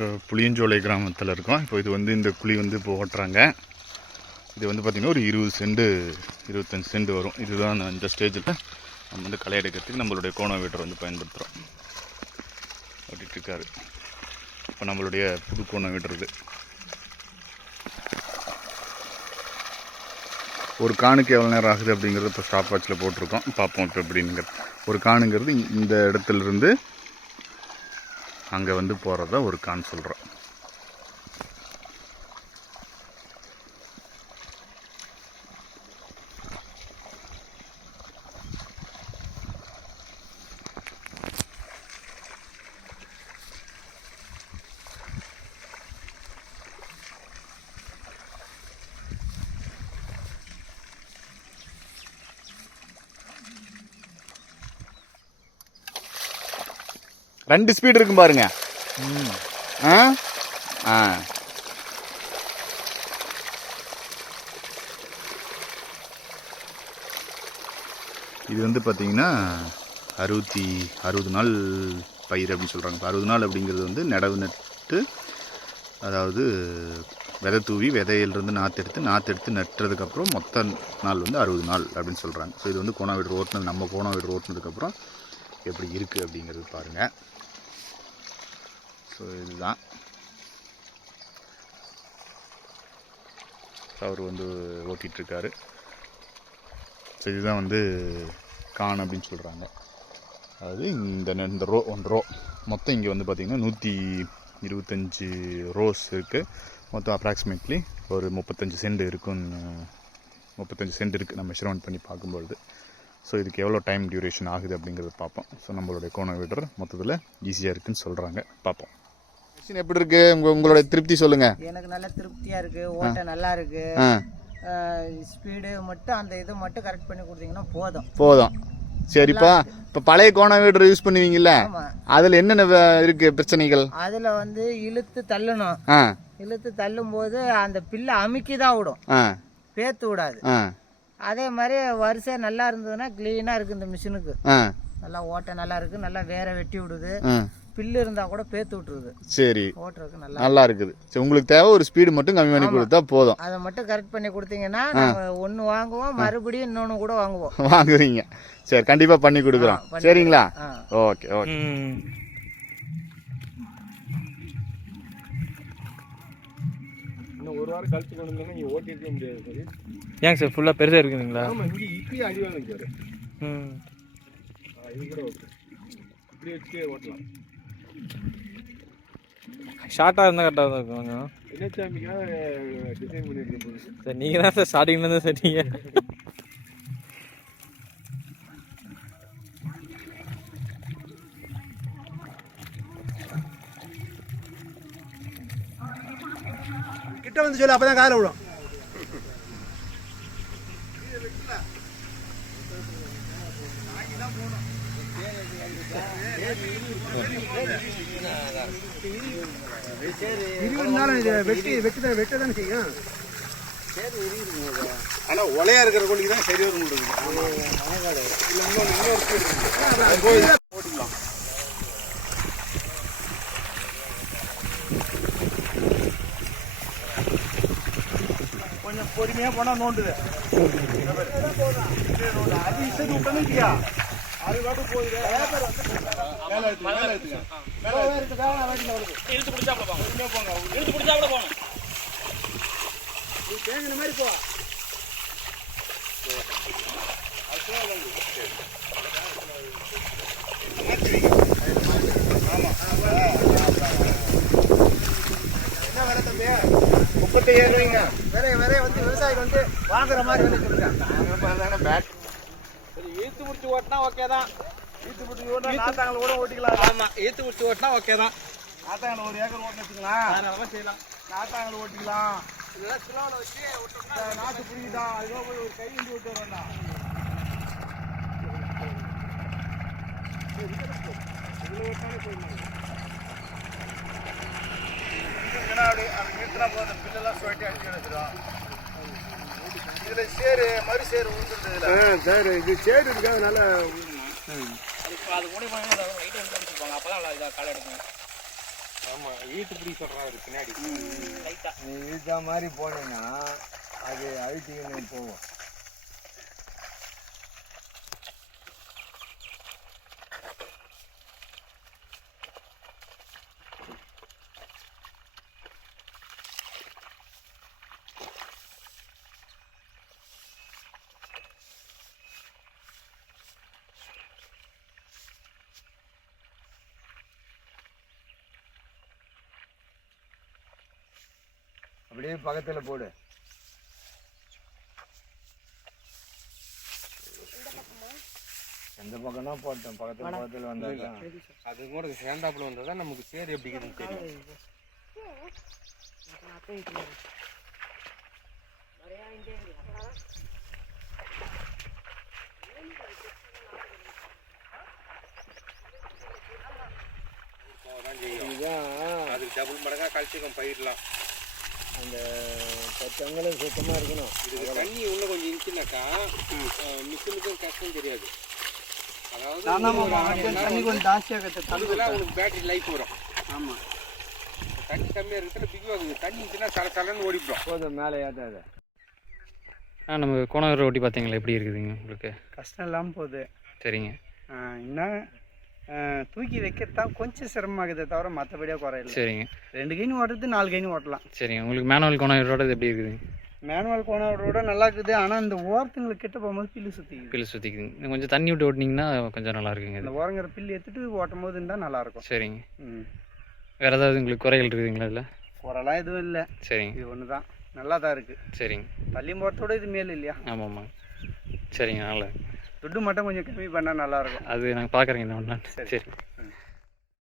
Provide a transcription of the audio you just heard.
இப்போ புளியஞ்சோலை கிராமத்தில் இருக்கோம். இப்போ இது வந்து இந்த குழி வந்து இப்போ ஓட்டுறாங்க. இது வந்து பார்த்திங்கன்னா ஒரு இருபது சென்டு இருபத்தஞ்சி சென்ட் வரும். இதுதான் அந்த- இந்த ஸ்டேஜில் நம்ம வந்து களை எடுக்கிறதுக்கு நம்மளுடைய கோண வீட்டர் வந்து பயன்படுத்துகிறோம் ஓட்டிகிட்ருக்காரு இப்போ நம்மளுடைய புது கோணம் வீட்டர் இது. ஒரு காணுக்கு எவ்வளோ நேரம் ஆகுது அப்படிங்கிறது இப்போ ஸ்டாப் வாட்சில் போட்டிருக்கோம். பார்ப்போம் இப்போ எப்படிங்கிறது ஒரு காணுங்கிறது இந்த இடத்துல இருந்து அங்கே வந்து போகிறத ஒரு கான் சொல்கிறோம் ரெண்டு ஸ்பீடு இருக்கும் பாருங்க. ஆ? ஆ. இது வந்து பார்த்தீங்கன்னா அறுபத்தி அறுபது நாள் பயிர் அப்படின்னு சொல்கிறாங்க இப்போ அறுபது நாள் அப்படிங்கிறது வந்து நடவு நட்டு அதாவது விதை தூவி விதையிலிருந்து நாற்று எடுத்து நாற்று எடுத்து நட்டுறதுக்கப்புறம் மொத்த நாள் வந்து அறுபது நாள் அப்படின்னு சொல்கிறாங்க ஸோ இது வந்து கோணா வீடு ஓட்டுனது நம்ம கோணா வீடு ஓட்டுனதுக்கப்புறம் எப்படி இருக்குது அப்படிங்கிறது பாருங்கள் ஸோ இதுதான். அவர் வந்து ஓட்டிகிட்ருக்காரு ஸோ இதுதான் வந்து கான் அப்படின்னு சொல்கிறாங்க அதாவது இந்த இந்த ரோ ஒன் ரோ. மொத்தம் இங்கே வந்து பார்த்திங்கன்னா நூற்றி இருபத்தஞ்சி ரோஸ் இருக்குது மொத்தம் அப்ராக்சிமேட்லி ஒரு முப்பத்தஞ்சு சென்ட் இருக்குன்னு முப்பத்தஞ்சு சென்ட் இருக்குது நம்ம மெஷர்மெண்ட் பண்ணி பார்க்கும்பொழுது. ஸோ இதுக்கு எவ்வளோ டைம் டியூரேஷன் ஆகுது அப்படிங்கிறத பார்ப்போம். ஸோ நம்மளுடைய கோண விடுற மொத்தத்தில் ஈஸியாக இருக்குன்னு சொல்கிறாங்க பார்ப்போம். மிஷின் எப்படி இருக்கு? உங்க உங்களுடைய திருப்தி சொல்லுங்க. எனக்கு நல்ல திருப்தியா இருக்கு. ஓட்ட நல்லா இருக்கு. ஸ்பீடு மட்டும் அந்த இது மட்டும் கரெக்ட் பண்ணி கொடுத்தீங்கன்னா போதும். போதும். சரிப்பா. இப்போ பழைய கோண வீடர் யூஸ் பண்ணுவீங்கல்ல? அதில் என்னென்ன இருக்கு பிரச்சனைகள்? அதுல வந்து இழுத்து தள்ளணும். இழுத்து தள்ளும் போது அந்த பில்லை அமுக்கி தான் விடும் பேத்து விடாது. அதே மாதிரி வரிசை நல்லா இருந்ததுன்னா கிளீனா இருக்கு இந்த மிஷினுக்கு நல்லா ஓட்ட நல்லா இருக்கு. நல்லா வேற வெட்டி விடுது. பில்லு இருந்தா கூட பேத்து விட்டுருது. சரி. ஓட்டுறதுக்கு நல்லா நல்லா இருக்குது. சரி உங்களுக்கு தேவை ஒரு ஸ்பீடு மட்டும் கம்மி பண்ணி கொடுத்தா போதும். அதை மட்டும் கரெக்ட் பண்ணி கொடுத்தீங்கன்னா ஒன்று வாங்குவோம் மறுபடியும் இன்னொன்று கூட வாங்குவோம். வாங்குவீங்க. சரி கண்டிப்பாக பண்ணி கொடுக்குறோம். சரிங்களா? Okay okay. இன்னும் ஒரு வாரம் கழிச்சு கொண்டு வந்தோம்னா நீ ஓட்டி இருக்க முடியாது சரி. ஏங்க சார் ஃபுல்லாக பெருசாக இருக்குதுங்களா? ஆமா இங்கே இப்பயே அடி வாங்க சார். ம். இது கூட ஓகே இப்படி வச்சுட்டே ஓட்டலாம். ஷார்ட்டாக இருந்தால் கரெக்டாக தான் இருக்கும் கொஞ்சம். சார் நீங்கள் தான் சார் ஸ்டார்டிங்லேருந்து சார் நீங்கள் கிட்ட வந்து சொல்லு அப்பதான் காலை விடும் இருபது நாள் இது வெட்டி வெட்டி தான் வெட்ட தானே செய்யும்? ஆனா ஒலையா இருக்கிற கொண்டு தான் சரி வரும் கொஞ்சம் பொறுமையா போனா நோண்டுது. அது இசை விட்டா அது இழுத்து பிடிச்சாப்ல போங்க இழுத்து பிடிச்சாப்ல போங்க நீ தேங்கின மாதிரி போ என்ன விலை தம்பி முப்பத்தி ஏழு வேற வேற வந்து விவசாயிகள் வந்து வாங்குற மாதிரி வந்து சொல்லுங்க ஈத்து பிடிச்சி ஓட்டினா ஓகே தான். ஈத்து புட்டு ஓட்டா நாத்தாங்களை கூட ஓட்டிக்கலாம். ஆமாம் ஈத்து பிடிச்சி ஓட்டினா ஓகே தான். நாத்தாங்களை ஒரு ஏக்கர் ஓட்டின வச்சுக்கலாம் அதனால செய்யலாம். நாத்தாங்களை ஓட்டிக்கலாம். இந்த நாட்டு பிடிக்கிட்டா அதுக்கப்புறம் போய் ஒரு கை விட்டு வரா இதுல சேரு மறு சேரு உழுந்துருது சார். இது சேரு இருக்கு அதனால அது மூலியமாக ரைட்டு வந்து அப்போ தான் இதாக களை எடுக்கும். ஆமா ஈட்டு பிடி சொல்றான் அவரு பின்னாடி. நீ இழுத்தா மாதிரி போனீங்கன்னா அது அழுத்திக்கின்னு போகும். அப்படியே பக்கத்தில் போடு. எந்த பக்கம்னா போட்டேன் பக்கத்தில் பக்கத்தில் வந்தாங்க அது கூட சேர்ந்தாப்புல வந்தா தான் நமக்கு சேர் எப்படி இருக்குதுன்னு தெரியும். இதுதான். அதுக்கு டபுள் மடங்கா கழிச்சுக்கும் பயிரலாம். அந்த பத்தங்களும் சுத்தமாக இருக்கணும். இதுக்கு தண்ணி இன்னும் கொஞ்சம் இருந்துச்சுனாக்கா மிஷினுக்கும் கஷ்டம் தெரியாது. அதாவது தண்ணி கொஞ்சம் ஜாஸ்தியாக உனக்கு பேட்டரி லைஃப் வரும். ஆமாம் தண்ணி கம்மியாக இருக்கிறதுல பிக் ஆகுது தண்ணி இருந்துச்சுன்னா சல சலன்னு ஓடிவிடும் போதும் மேலே ஏற்றாத ஆ நம்ம கோணகர் ஓட்டி பார்த்தீங்களா எப்படி இருக்குதுங்க உங்களுக்கு? கஷ்டம் இல்லாமல் போகுது. சரிங்க. இன்னும் தூக்கி வைக்கிறதான் கொஞ்சம் சிரமமாகுதே தவிர மற்றபடியாக குறையில. சரிங்க. ரெண்டு கைனு ஓட்டுறது நாலு கைனு ஓட்டலாம். சரிங்க. உங்களுக்கு மேனுவல் கோணகரோட எப்படி இருக்குதுங்க மேனுவல் போனவரோட நல்லா இருக்குது. ஆனால் இந்த ஓரத்துங்களுக்கு கிட்ட போகும்போது பில்லு சுற்றிக்குது பில்லு சுற்றிக்குதுங்க இன்னும் கொஞ்சம் தண்ணி விட்டு ஓட்டினீங்கன்னா கொஞ்சம் நல்லா இருக்குங்க இந்த ஓரங்கிற பில்லு எடுத்துட்டு ஓட்டும் போது இருந்தால் நல்லாயிருக்கும் சரிங்க. ம். வேறு ஏதாவது உங்களுக்கு குறைகள் இருக்குதுங்களா இதில்? குறைலாம் எதுவும் இல்லை. சரிங்க. இது ஒன்று தான். நல்லா தான் இருக்குது சரிங்க. தள்ளி போகிறதோட இது மேல் இல்லையா? ஆமாம் ஆமாங்க சரிங்க. நல்லா துட்டு மட்டும் கொஞ்சம் கம்மி பண்ணால் நல்லாயிருக்கும் அது நாங்கள் பார்க்குறேங்க இந்த ஒன்றா சரி. சரி.